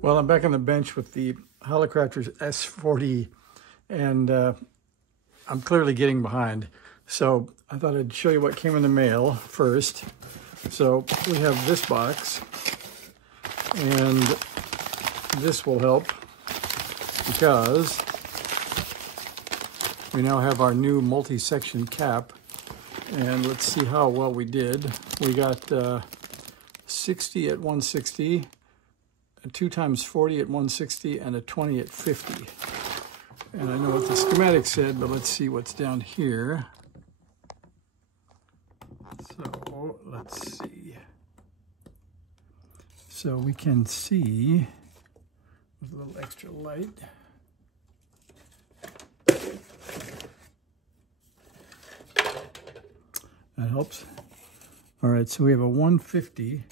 Well, I'm back on the bench with the Hallicrafters S40, and I'm clearly getting behind. So I thought I'd show you what came in the mail first. So we have this box, and this will help because we now have our new multi-section cap, and let's see how well we did. We got 60 at 160, a 2x40 at 160, and a 20 at 50. And I know what the schematic said, but let's see what's down here. So let's see. So we can see with a little extra light. That helps. All right, so we have a 150.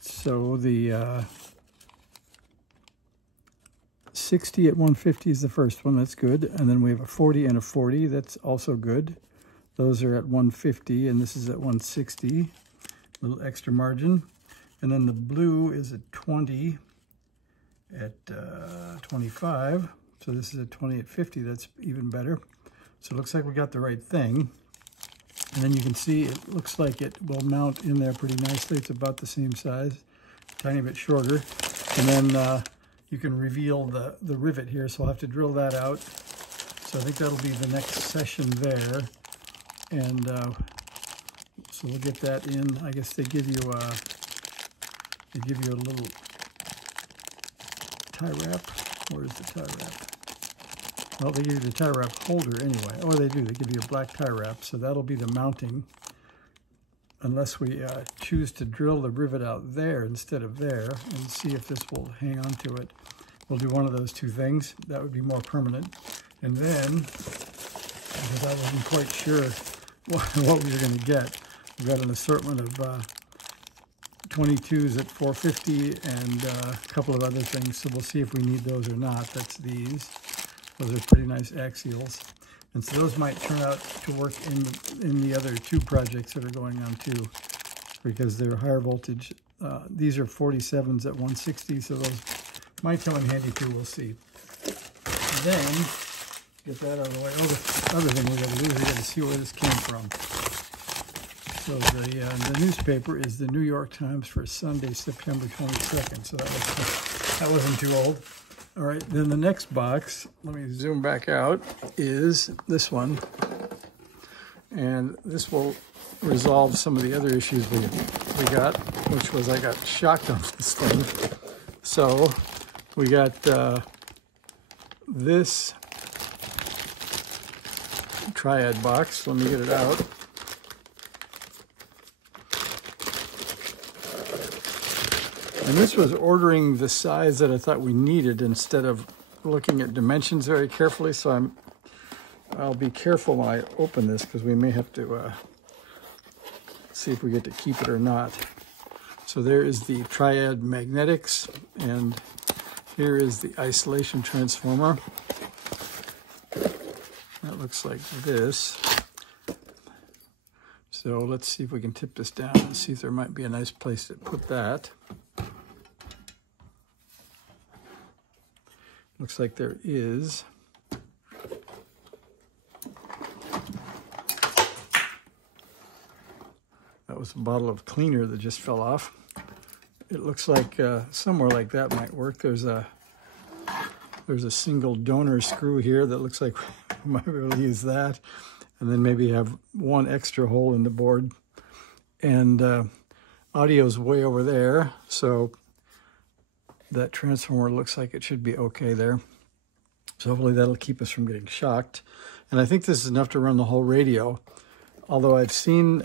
So the 60 at 150 is the first one, that's good. And then we have a 40 and a 40, that's also good. Those are at 150, and this is at 160, a little extra margin. And then the blue is at 20 at 25. So this is at 20 at 50, that's even better. So it looks like we got the right thing. And then you can see it looks like it will mount in there pretty nicely. It's about the same size, a tiny bit shorter. And then you can reveal the rivet here, so I'll have to drill that out. So I think that'll be the next session there. And so we'll get that in. I guess they give you a little tie wrap. Where's the tie wrap? Well, they give you the tie wrap holder anyway. Oh, they do. They give you a black tie wrap, so that'll be the mounting. Unless we choose to drill the rivet out there instead of there and see if this will hang on to it. We'll do one of those two things. That would be more permanent. And then, because I wasn't quite sure what we were going to get, we've got an assortment of 22s at 450 and a couple of other things. So we'll see if we need those or not. That's these. Those are pretty nice axials. And so those might turn out to work in the other two projects that are going on too, because they're higher voltage. These are 47s at 160, so those might come in handy too, we'll see. And then, get that out of the way. Oh, the other thing we got to do is we got to see where this came from. So the newspaper is the New York Times for Sunday, September 22nd, so that wasn't too old. All right, then the next box, let me zoom back out, is this one. And this will resolve some of the other issues we got, which was I got shocked on this thing. So we got this triad box. Let me get it out. And this was ordering the size that I thought we needed instead of looking at dimensions very carefully. So I'll be careful when I open this because we may have to see if we get to keep it or not. So there is the triad magnetics, and here is the isolation transformer. That looks like this. So let's see if we can tip this down and see if there might be a nice place to put that. Looks like there is. That was a bottle of cleaner that just fell off. It looks like somewhere like that might work. There's a single donor screw here that looks like we might be able to use that. And then maybe have one extra hole in the board. And audio's way over there, so that transformer looks like it should be okay there. So hopefully that'll keep us from getting shocked. And I think this is enough to run the whole radio. Although I've seen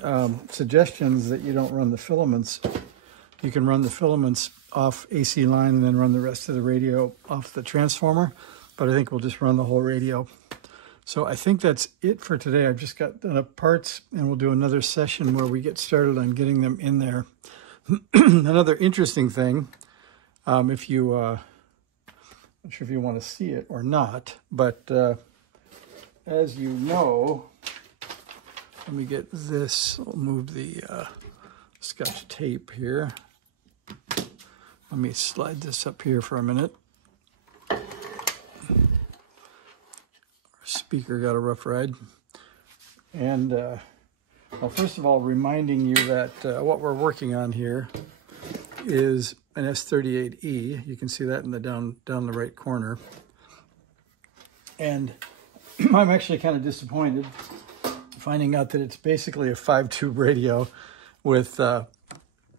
suggestions that you don't run the filaments. You can run the filaments off AC line and then run the rest of the radio off the transformer. But I think we'll just run the whole radio. So I think that's it for today. I've just got enough parts, and we'll do another session where we get started on getting them in there. Another interesting thing, if you, not sure if you want to see it or not, but as you know, let me get this, I'll move the Scotch tape here. Let me slide this up here for a minute. Our speaker got a rough ride. And well, first of all, reminding you that what we're working on here is an S38E. You can see that in the down the right corner. And I'm actually kind of disappointed finding out that it's basically a 5-tube radio with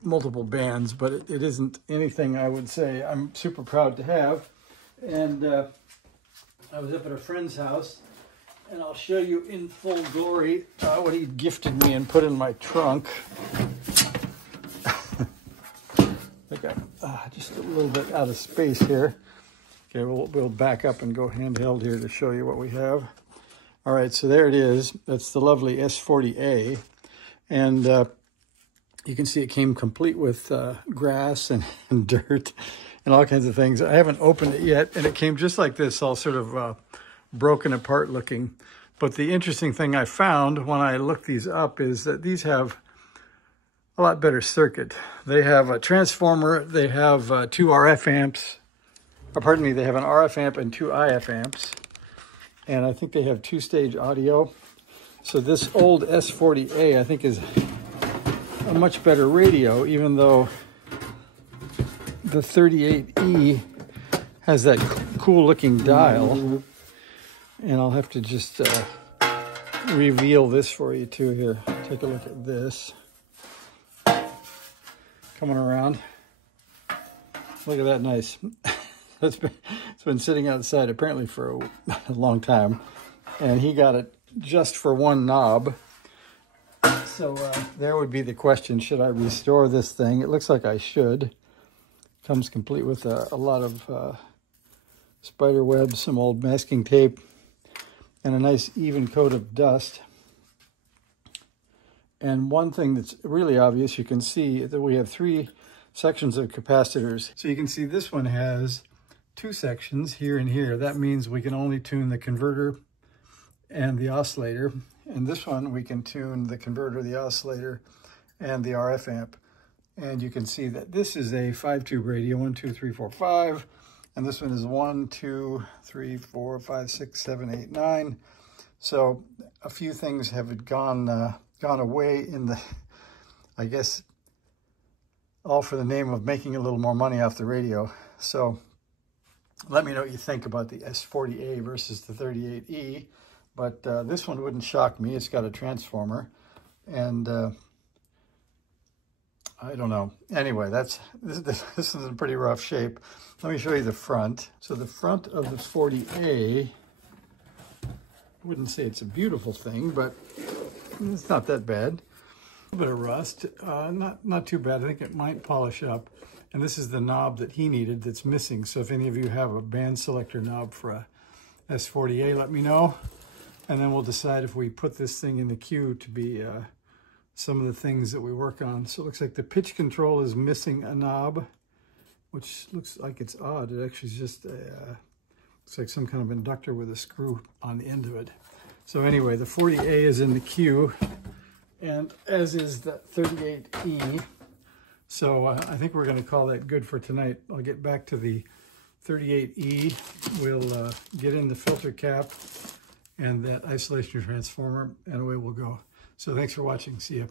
multiple bands, but it isn't anything I would say I'm super proud to have. And I was up at a friend's house, and I'll show you in full glory what he gifted me and put in my trunk. I think I'm just a little bit out of space here. Okay, we'll back up and go handheld here to show you what we have. All right, so there it is. That's the lovely S40A. And you can see it came complete with grass and dirt and all kinds of things. I haven't opened it yet, and it came just like this, all sort of broken apart looking. But the interesting thing I found when I looked these up is that these have a lot better circuit. They have a transformer, they have 2 RF amps, or pardon me, they have an RF amp and 2 IF amps. And I think they have 2-stage audio. So this old S40A, I think, is a much better radio, even though the 38E has that cool looking dial. And I'll have to just reveal this for you too here. Take a look at this. Coming around. Look at that, nice. It's been sitting outside apparently for a long time. And he got it just for one knob. So there would be the question, should I restore this thing? It looks like I should. Comes complete with a lot of spider webs, some old masking tape, and a nice even coat of dust. And one thing that's really obvious, you can see that we have 3 sections of capacitors. So you can see this one has 2 sections here and here. That means we can only tune the converter and the oscillator. And this one, we can tune the converter, the oscillator, and the RF amp. And you can see that this is a 5-tube radio, 1, 2, 3, 4, 5. And this one is 1, 2, 3, 4, 5, 6, 7, 8, 9. So a few things have gone away in the, I guess, all for the name of making a little more money off the radio. So let me know what you think about the S40A versus the 38E. But this one wouldn't shock me. It's got a transformer. And I don't know. Anyway, this is in pretty rough shape. Let me show you the front. So the front of the 40A, I wouldn't say it's a beautiful thing, but it's not that bad. A little bit of rust, not too bad. I think it might polish up. And this is the knob that he needed that's missing. So if any of you have a band selector knob for a S40A, let me know. And then we'll decide if we put this thing in the queue to be some of the things that we work on. So it looks like the pitch control is missing a knob, which looks like it's odd. It actually is just looks like some kind of inductor with a screw on the end of it. So anyway, the 40A is in the queue, and as is the 38E. So I think we're going to call that good for tonight. I'll get back to the 38E. We'll get in the filter cap and that isolation transformer, and away we'll go. So thanks for watching. See ya.